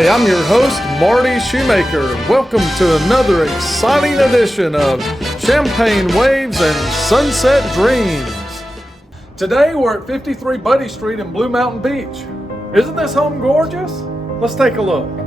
Hi, I'm your host, Marty Shoemaker. Welcome to another exciting edition of Champagne Waves and Sunset Dreams. Today we're at 53 Buddy Street in Blue Mountain Beach. Isn't this home gorgeous? Let's take a look.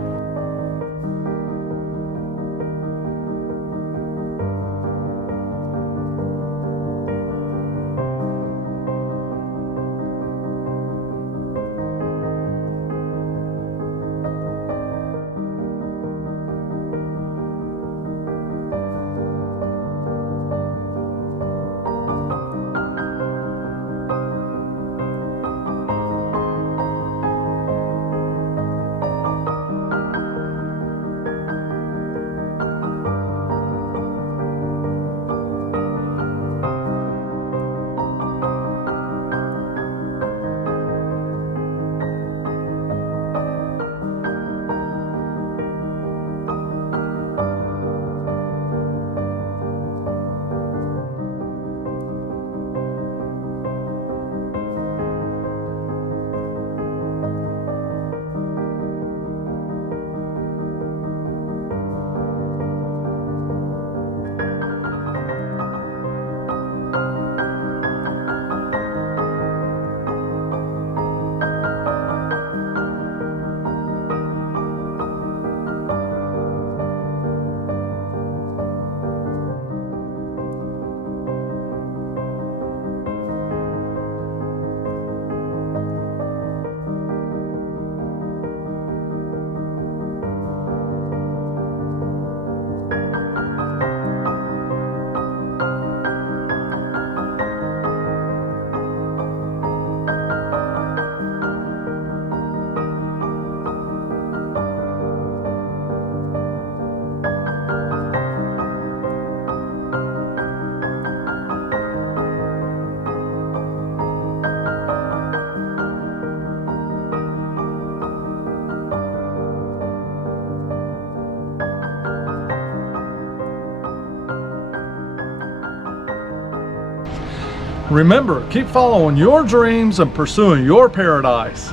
Remember, keep following your dreams and pursuing your paradise.